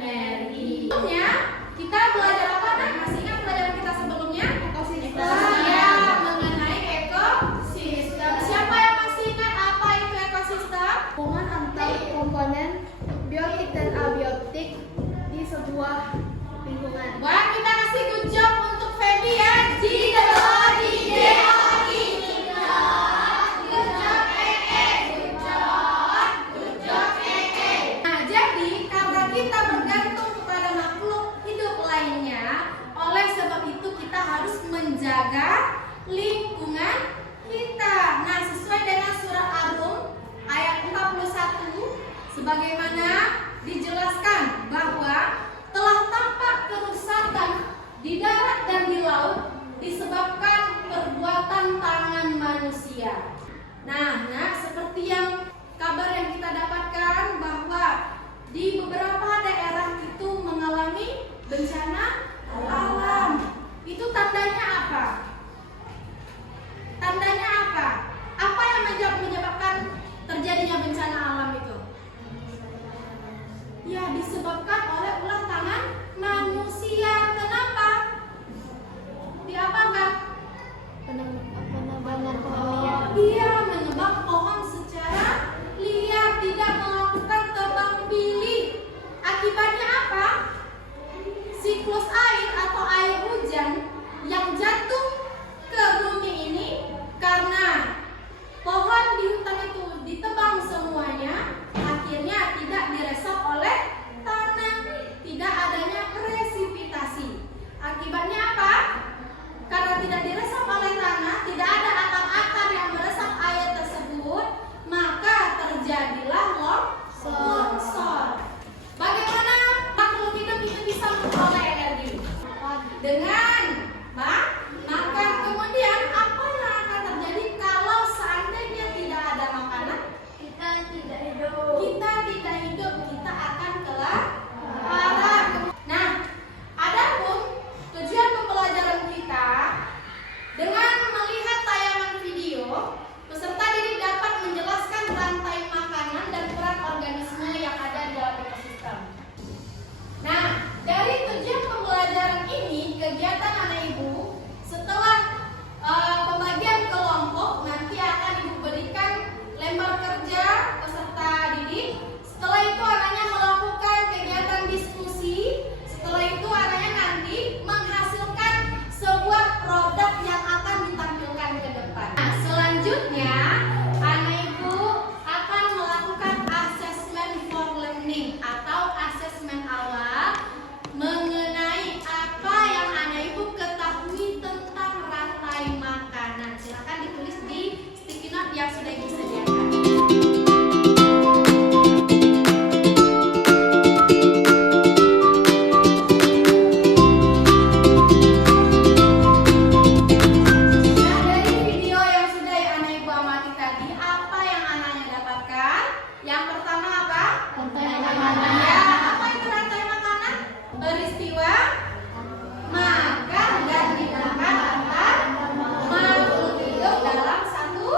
energi. Sebelumnya kita belajar apa? Nah, masih ingat pelajaran kita sebelumnya? Ekosistem. Ya, mengenai ekosistem. Siapa yang masih ingat apa itu ekosistem? Hubungan antar komponen biotik dan abiotik di sebuah lingkungan. Wah, kita kasih good job untuk Feby ya. Nah, jadi karena kita bergantung kepada makhluk hidup lainnya, oleh sebab itu kita harus menjaga lingkungan kita. Nah, sesuai dengan surat Ar-Rum ayat 41, sebagaimana dijelaskan bahwa telah tampak kerusakan di darat dan di laut disebabkan perbuatan tangan manusia. Nah, seperti yang kabar yang kita dapatkan bahwa di beberapa daerah itu mengalami bencana alam. Itu tandanya apa? Tandanya apa? Apa yang menyebabkan terjadinya bencana alam itu? Ya, disebabkan oleh ulah tangan manusia. Kenapa? Diapakan? Penebangan pohon liar. Dia menebang pohon secara liar, tidak melakukan tebang pilih. Akibatnya apa? Siklus air atau air hujan yang jatuh ke bumi ini karena pohon di hutan itu ditebang semuanya, akhirnya tidak diresap oleh tanah, tidak adanya presipitasi. Akibatnya apa? Karena tidak diresap oleh tanah, tidak ada akar-akar yang meresap air tersebut, maka terjadilah longsor. Bagaimana makhluk hidup itu bisa memperoleh energi? Dengan makan. Kemudian apa yang akan terjadi kalau seandainya tidak ada makanan? Kita tidak hidup. Kita tidak hidup, kita akan kelaparan. Nah, adapun tujuan pembelajaran kita dengan melihat tayangan video, peserta didik dapat menjelaskan rantai makanan dan peran organisme yang ada di dalam ekosistem. Nah, dari tujuan pembelajaran ini, kegiatan anak ibu setelah pembagian kelompok nanti akan ibu berikan lembar kerja peserta didik. Setelah itu anaknya melakukan kegiatan diskusi. Setelah itu anaknya nanti menghasilkan sebuah produk yang akan ditampilkan ke depan. Nah, selanjutnya anak ibu akan melakukan assessment for learning atau asesmen awal mengenai apa yang anak ibu ketahui tentang rantai makanan. Silakan ditulis di sticky note yang sudah ibu sediakan. Nah, dari video yang sudah anak ibu amati tadi, apa yang anaknya dapatkan? Yang pertama apa? Rantai Ya, makanan. apa itu rantai makanan? Peristiwa makan dan dimakan antar makhluk hidup dalam satu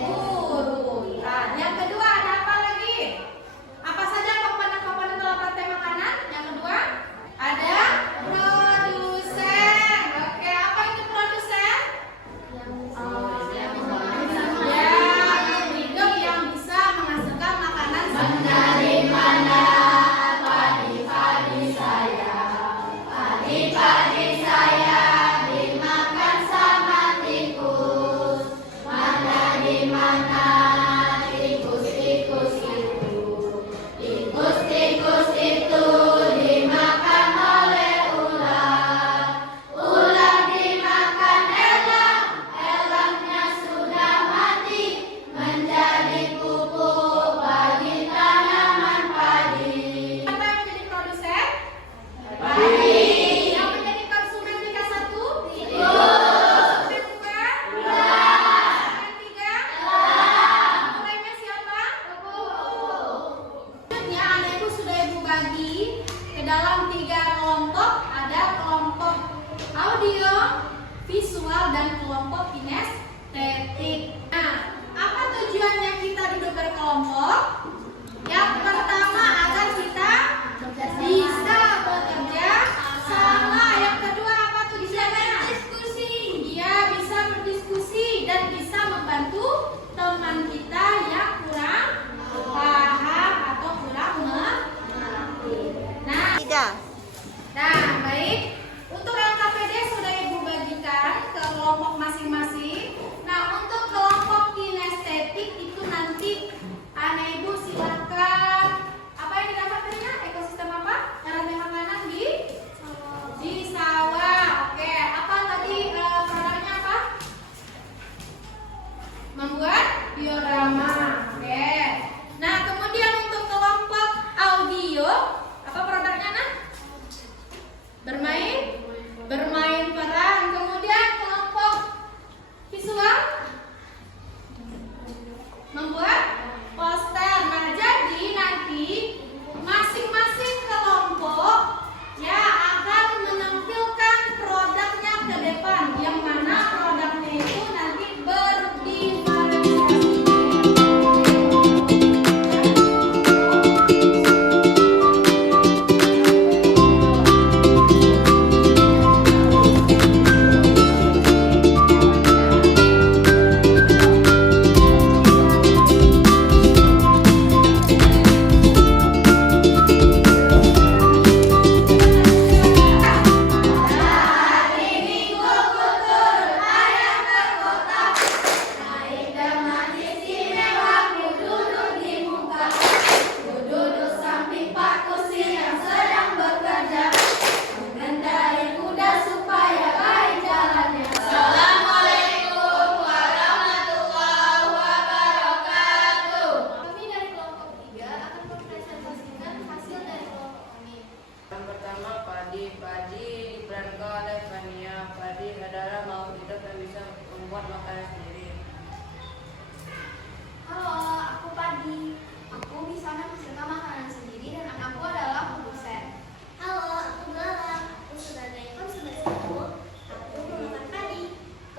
urutan. Yang kedua ada apa lagi? Apa saja komponen-komponen dalam rantai makanan? Yang kedua ada produsen. Oke, apa itu produsen? Ya, hidup yang bisa menghasilkan makanan Dari mana padi-padi saya dimakan sama tikus. Mana di mana tikus-tikus itu. Tikus-tikus itu dimakan oleh ular. Ular dimakan elang. Elangnya sudah mati menjadi pupuk bagi tanaman padi. Siapa yang menjadi produsen? Padi. Yang menjadi konsumen Liga 1? Tikus. Konsumen 2? Ular. Konsumen 3? Elang. Mulainya siapa? Pupuk. Selanjutnya anak ibu sudah ibu bagi ke dalam 3 kelompok. Ada kelompok audio, visual, dan kelompok kinestetik. Nah, apa tujuannya kita duduk berkelompok? Yang pertama agar kita bisa kerja. Nah, baik. Untuk LKPD sudah Ibu bagikan ke kelompok masing-masing. Nah, untuk kelompok kinestetik itu nanti anak Ibu silakan. Apa yang didapatkannya? Ekosistem apa? Rantai makanan di sawah. Oke. Apa tadi produknya apa? Membuat diorama. Oke. Nah, kemudian untuk kelompok audio, apa produknya, Nah? Bermain peran. Kemudian kelompok visual membuat poster. Nah, jadi nanti masing-masing kelompok ya akan menampilkan produknya ke depan, yang mana produknya itu nanti berdifferensiasi. Padi diperankan oleh Fania. Padi adalah makhluk hidup yang bisa membuat makanan sendiri. Halo, aku Padi. Aku bisa menghasilkan makanan sendiri dan aku adalah produsen. Halo, aku Bella. Aku sebagai konsumen satu. Aku memakan padi.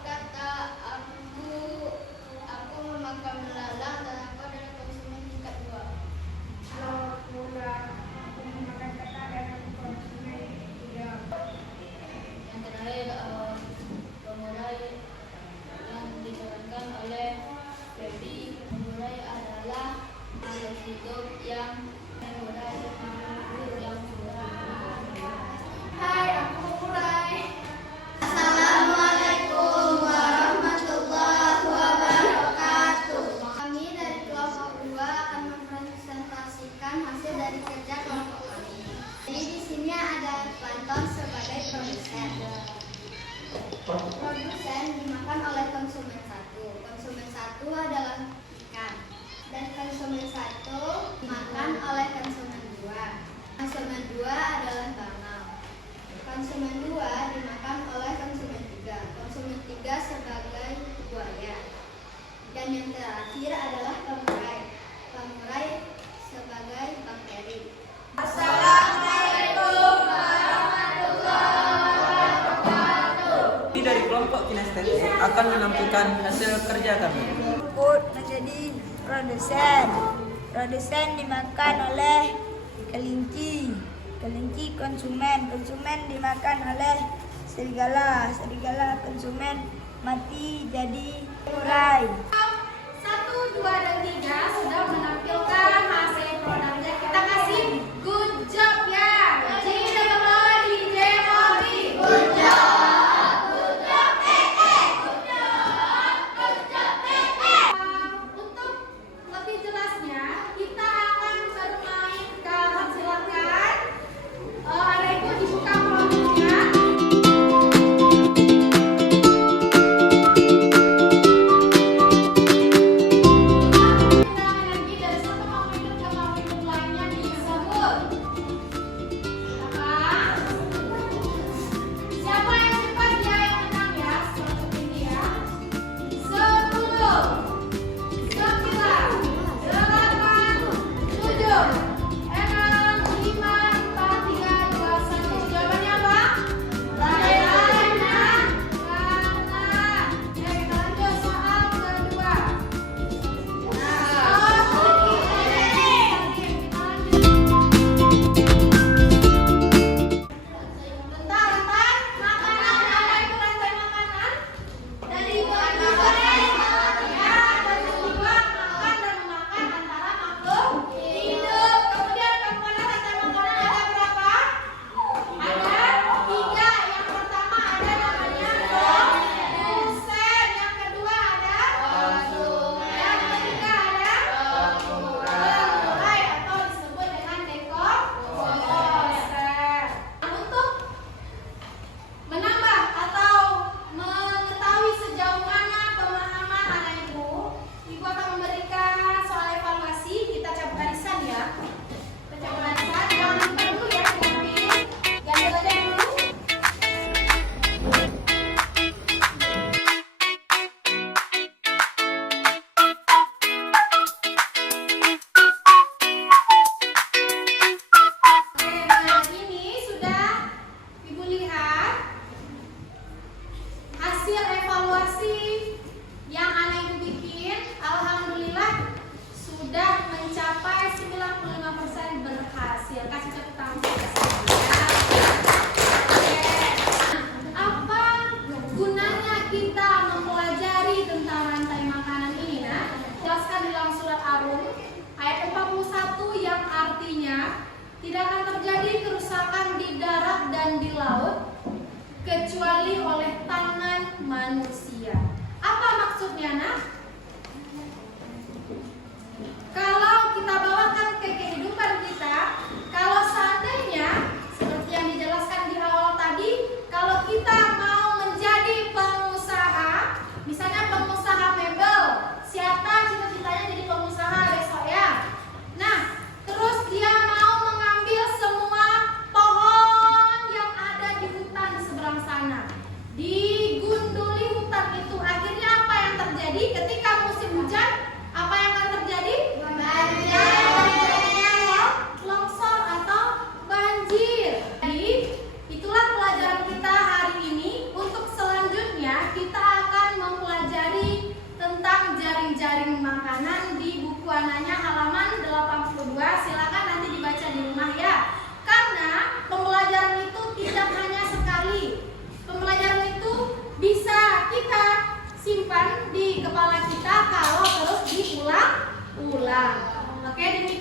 Kata aku memakan belalang dan aku adalah konsumen tingkat 2. Halo, aku memakan kata dan aku konsumen 3. Yang terakhir pengurai yang diperankan oleh Feby. Pengurai adalah makhluk hidup yang mengurai makhluk yang sudah. Hai, aku pengurai. Assalamualaikum warahmatullahi wabarakatuh. Kami dari kelompok 2 akan mempresentasikan hasil dari kerja kelompok kami. Jadi di sini ada Planton sebagai produsen. Produsen dimakan oleh konsumen 1. Konsumen 1 adalah ikan. Dan konsumen 1 dimakan oleh konsumen 2. Konsumen 2 adalah bangau. Konsumen 2 dimakan oleh konsumen 3. Konsumen 3 sebagai buaya. Dan yang terakhir adalah pengurai. Pengurai sebagai bakteri. Assalamualaikum warahmatullahi wabarakatuh. Kami dari kelompok kinestetik akan menampilkan hasil kerja kami. Rumput menjadi produsen. Produsen dimakan oleh kelinci. Kelinci konsumen. Konsumen dimakan oleh serigala. Serigala konsumen mati jadi urai. 1, 2, dan 3 sudah menampilkan hasil produknya. Kita kasih good job ya. Good job. Untuk lebih jelasnya, kita akan bermain kawan. Silakan. Ada itu dibuka kelompoknya. Energi dari satu makhluk ke makhluk lainnya disebut. Siapa yang cepat dia yang menang ya, seperti ini ya. 10, 9, 8, 7, 6, 5, 4, 3, 2, 1. Jawabannya apa? Kanan. Ya, kita lanjut soal kedua. Bentar. Makanan apa itu rantai makanan? Dari ya, dari makan dan memakan antara makhluk hidup. tidak akan terjadi kerusakan di darat dan di laut kecuali oleh tangan manusia. Apa maksudnya, Nak? Kalau kita bawakan ke kehidupan kita, kalau seandainya seperti yang dijelaskan di awal tadi, kalau kita mau menjadi pengusaha, misalnya pengusaha mebel, siapa cita-citanya jadi pengusaha besok ya? Nah, terus dia mau mengambil semua pohon yang ada di hutan di seberang sana, digunduli hutan itu. Akhirnya apa yang terjadi ketika musim hujan? Apa yang akan terjadi? Longsor atau banjir. Jadi itulah pelajaran kita hari ini. Untuk selanjutnya kita akan mempelajari tentang jaring-jaring makanan di buku Ananya halaman 82. Silakan nanti dibaca di rumah ya. Karena pembelajaran itu tidak hanya sekali. Pembelajaran itu bisa kita simpan di kepala kita kalau terus diulang-ulang. Oke, demikian.